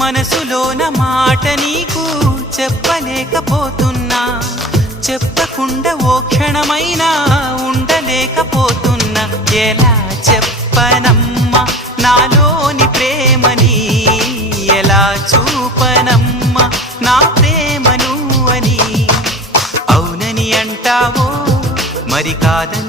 మనసులోన మాట నీకు చెప్పలేకపోతున్నా, చెప్పకుండా ఓ క్షణమైనా ఉండలేకపోతున్నా. ఎలా చెప్పనమ్మా నాలోని ప్రేమని, ఎలా చూపనమ్మా నా ప్రేమను అని. అవునని అంటావో మరి కాదని